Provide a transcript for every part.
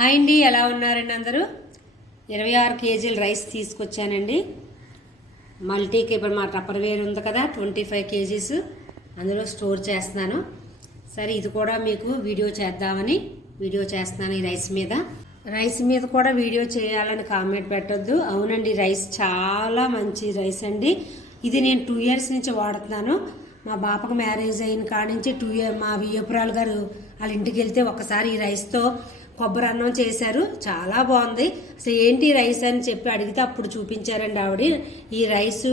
Hi అండి, ఎలా ఉన్నారండి అందరూ? 26 కేజీల రైస్ తీసుకొచ్చానండి. మల్టీకి ఇప్పుడు మా టప్పర్వేర్ ఉంది కదా, 25 కేజీస్ అందులో స్టోర్ చేస్తున్నాను. సరే, ఇది కూడా మీకు వీడియో చేద్దామని వీడియో చేస్తున్నాను. ఈ రైస్ మీద కూడా వీడియో చేయాలని కామెంట్ పెట్టొద్దు. అవునండి, రైస్ చాలా మంచి రైస్ అండి. ఇది నేను 2 ఇయర్స్ నుంచి వాడుతున్నాను. మా బాపకు మ్యారేజ్ అయిన కాడి నుంచి 2 ఇయర్ మా వియ్యపురాలు గారు వాళ్ళ ఇంటికి వెళ్తే ఒకసారి ఈ రైస్తో కొబ్బరి అన్నం చేశారు. చాలా బాగుంది. అసలు ఏంటి రైస్ అని చెప్పి అడిగితే అప్పుడు చూపించారండి ఆవిడ. ఈ రైసు,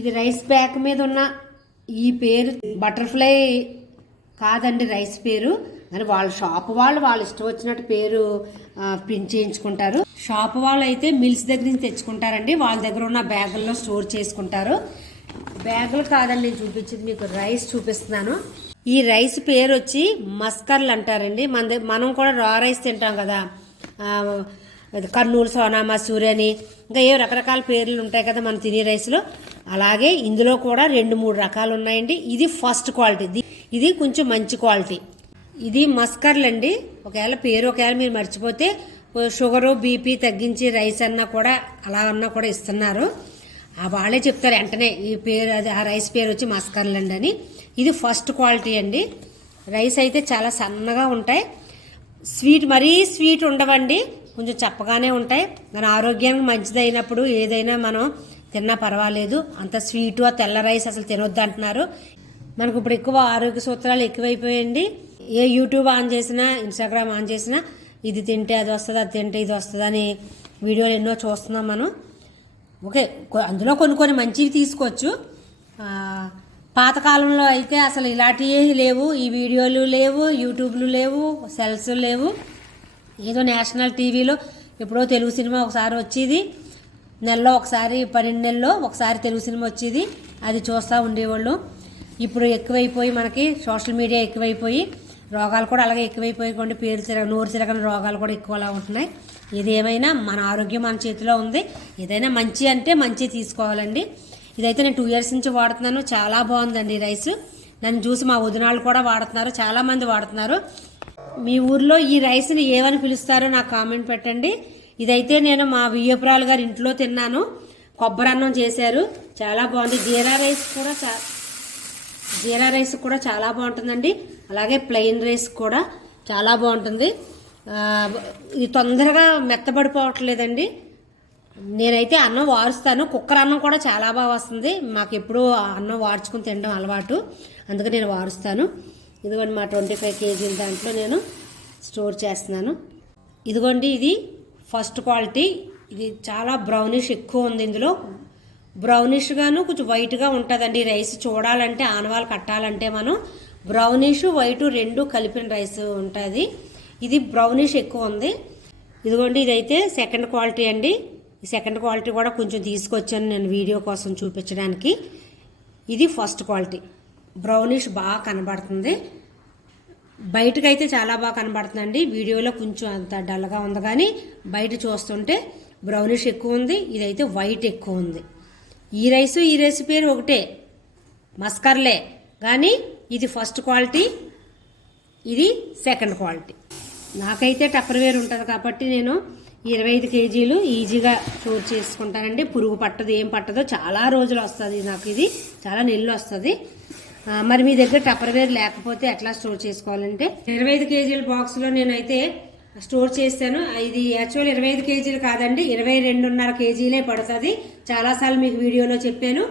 ఇది రైస్ బ్యాగ్ మీద ఉన్న ఈ పేరు బటర్ఫ్లై కాదండి రైస్ పేరు. మరి వాళ్ళ షాప్ వాళ్ళు ఇష్టం వచ్చినట్టు పేరు ప్రింట్ చేయించుకుంటారు. షాప్ వాళ్ళు అయితే మిల్స్ దగ్గర నుంచి తెచ్చుకుంటారండి. వాళ్ళ దగ్గర ఉన్న బ్యాగుల్లో స్టోర్ చేసుకుంటారు. బ్యాగులు కాదండి నేను చూపించింది, మీకు రైస్ చూపిస్తున్నాను. ఈ రైస్ పేరు వచ్చి మస్కర్లు అంటారండి. మనం కూడా రా రైస్ తింటాం కదా, కర్నూలు సోనా మసూరి అని ఇంకా ఏ రకరకాల పేర్లు ఉంటాయి కదా మనం తినే రైస్లో. అలాగే ఇందులో కూడా 2-3 రకాలు ఉన్నాయండి. ఇది ఫస్ట్ క్వాలిటీ, ఇది కొంచెం మంచి క్వాలిటీ. ఇది మస్కర్లు అండి. ఒకవేళ మీరు మర్చిపోతే షుగరు బీపీ తగ్గించి రైస్ అన్నా కూడా అలా అన్నా కూడా ఇస్తున్నారు. వాళ్ళే చెప్తారు వెంటనే ఈ పేరు, అది ఆ రైస్ పేరు వచ్చి మస్కర్లు అండి అని. ఇది ఫస్ట్ క్వాలిటీ అండి. రైస్ అయితే చాలా సన్నగా ఉంటాయి. మరీ స్వీట్ ఉండవండి, కొంచెం చప్పగానే ఉంటాయి. మన ఆరోగ్యానికి మంచిది అయినప్పుడు ఏదైనా మనం తిన్నా పర్వాలేదు. అంత స్వీటు ఆ తెల్ల రైస్ అసలు తినొద్దు అంటున్నారు. మనకు ఇప్పుడు ఎక్కువ ఆరోగ్య సూత్రాలు ఎక్కువైపోయాయండి. ఏ యూట్యూబ్ ఆన్ చేసినా, ఇన్స్టాగ్రామ్ ఆన్ చేసినా ఇది తింటే అది వస్తుంది, అది తింటే ఇది వస్తుంది అని వీడియోలు ఎన్నో చూస్తున్నాం మనం. ఓకే, అందులో కొన్ని మంచివి తీసుకోవచ్చు. పాతకాలంలో అయితే అసలు ఇలాంటివి లేవు. ఈ వీడియోలు లేవు, యూట్యూబ్లు లేవు, సెల్స్ లేవు. ఏదో నేషనల్ టీవీలో ఎప్పుడో తెలుగు సినిమా ఒకసారి వచ్చేది, నెలలో ఒకసారి, 12 నెలల్లో ఒకసారి తెలుగు సినిమా వచ్చేది, అది చూస్తూ ఉండేవాళ్ళు. ఇప్పుడు ఎక్కువైపోయి మనకి సోషల్ మీడియా ఎక్కువైపోయి రోగాలు కూడా అలాగే ఎక్కువైపోయి నోరు తిరగని రోగాలు కూడా ఎక్కువలా ఉంటున్నాయి. ఏదేమైనా మన ఆరోగ్యం మన చేతిలో ఉంది. ఏదైనా మంచి అంటే మంచి తీసుకోవాలండి. ఇదైతే నేను 2 ఇయర్స్ నుంచి వాడుతున్నాను. చాలా బాగుందండి రైస్. నన్ను చూసి మా వదినాళ్ళు కూడా వాడుతున్నారు, చాలామంది వాడుతున్నారు. మీ ఊర్లో ఈ రైస్ని ఏమని పిలుస్తారో నాకు కామెంట్ పెట్టండి. ఇదైతే నేను మా వియ్యపురాలు గారి ఇంట్లో తిన్నాను. కొబ్బరి అన్నం చేశారు, చాలా బాగుంది. జీరా రైస్ కూడా చాలా బాగుంటుందండి. అలాగే ప్లెయిన్ రైస్ కూడా చాలా బాగుంటుంది. ఇది తొందరగా మెత్తబడిపోవట్లేదండి. నేనైతే అన్నం వారుస్తాను. కుక్కర్ అన్నం కూడా చాలా బాగా వస్తుంది. మాకు ఎప్పుడూ అన్నం వార్చుకుని తినడం అలవాటు, అందుకే నేను వారుస్తాను. ఇదిగోండి మా 25 కేజీల దాంట్లో నేను స్టోర్ చేస్తున్నాను. ఇదిగోండి, ఇది ఫస్ట్ క్వాలిటీ. ఇది చాలా బ్రౌనిష్ ఎక్కువ ఉంది. ఇందులో బ్రౌనిష్గాను కొంచెం వైట్గా ఉంటుందండి. రైస్ చూడాలంటే ఆనవాలు కట్టాలంటే మనం బ్రౌనిష్ వైట్ 2 కలిపిన రైస్ ఉంటుంది. ఇది బ్రౌనిష్ ఎక్కువ ఉంది. ఇదిగోండి, ఇదైతే సెకండ్ క్వాలిటీ అండి. ఈ సెకండ్ క్వాలిటీ కూడా కొంచెం తీసుకొచ్చాను నేను వీడియో కోసం చూపించడానికి. ఇది ఫస్ట్ క్వాలిటీ. బ్రౌనిష్ బాగా కనబడుతుంది, బయటకైతే చాలా బాగా కనబడుతుందండి. వీడియోలో కొంచెం అంత డల్గా ఉంది, కానీ బయట చూస్తుంటే బ్రౌనిష్ ఎక్కువ ఉంది. ఇదైతే వైట్ ఎక్కువ ఉంది. ఈ రైస్ పేరు ఒకటే, మస్కర్లే, కానీ ఇది ఫస్ట్ క్వాలిటీ, ఇది సెకండ్ క్వాలిటీ. నాకైతే టప్పర్వేర్ ఉంటుంది కాబట్టి నేను 25 కేజీలు ఈజీగా స్టోర్ చేసుకుంటానండి. పురుగు పట్టదు, ఏం పట్టదో, చాలా రోజులు వస్తుంది నాకు. ఇది చాలా నెలలు వస్తుంది. మరి మీ దగ్గర టప్పర్వేర్ లేకపోతే ఎట్లా స్టోర్ చేసుకోవాలంటే 25 కేజీల బాక్స్లో నేనైతే స్టోర్ చేస్తాను. ఇది యాక్చువల్ 25 కేజీలు కాదండి, 22.5 కేజీలే పడుతుంది. చాలాసార్లు మీకు వీడియోలో చెప్పాను.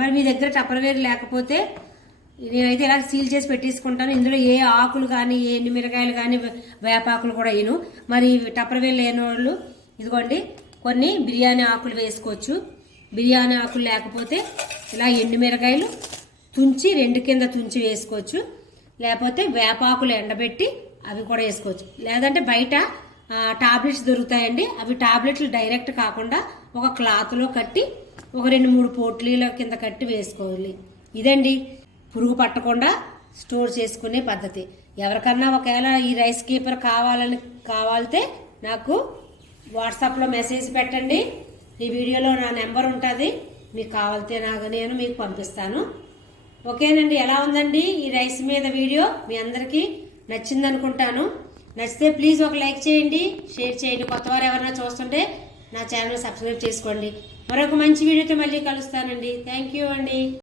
మరి మీ దగ్గర టప్పర్వేర్ లేకపోతే నేనైతే ఇలా సీల్ చేసి పెట్టేసుకుంటాను. ఇందులో ఏ ఆకులు కానీ, ఏ ఎండుమిరకాయలు కానీ, వేపాకులు కూడా వేయను. మరి టప్పర్వేర్ లేని వాళ్ళు ఇదిగోండి, కొన్ని బిర్యానీ ఆకులు వేసుకోవచ్చు. బిర్యానీ ఆకులు లేకపోతే ఇలా ఎండుమిరకాయలు తుంచి 2 కింద తుంచి వేసుకోవచ్చు. లేకపోతే వేపాకులు ఎండబెట్టి అవి కూడా వేసుకోవచ్చు. లేదంటే బయట టాబ్లెట్స్ దొరుకుతాయండి. అవి టాబ్లెట్లు డైరెక్ట్ కాకుండా ఒక క్లాత్లో కట్టి ఒక 2-3 పోట్లీల కింద కట్టి వేసుకోవాలి. ఇదండి పురుగు పట్టకుండా స్టోర్ చేసుకునే పద్ధతి. ఎవరికన్నా ఒకవేళ ఈ రైస్ కీపర్ కావాలితే నాకు వాట్సాప్లో మెసేజ్ పెట్టండి. ఈ వీడియోలో నా నెంబర్ ఉంటుంది, మీకు కావాలితే నేను మీకు పంపిస్తాను. ఓకేనండి, ఎలా ఉందండి ఈ రైస్ మీద వీడియో? మీ అందరికీ నచ్చింది అనుకుంటాను. నచ్చితే ప్లీజ్ ఒక లైక్ చేయండి, షేర్ చేయండి. కొత్త వారు ఎవరైనా చూస్తుంటే నా ఛానల్ సబ్స్క్రైబ్ చేసుకోండి. మరొక మంచి వీడియోతో మళ్ళీ కలుస్తానండి. థ్యాంక్ యూ అండి.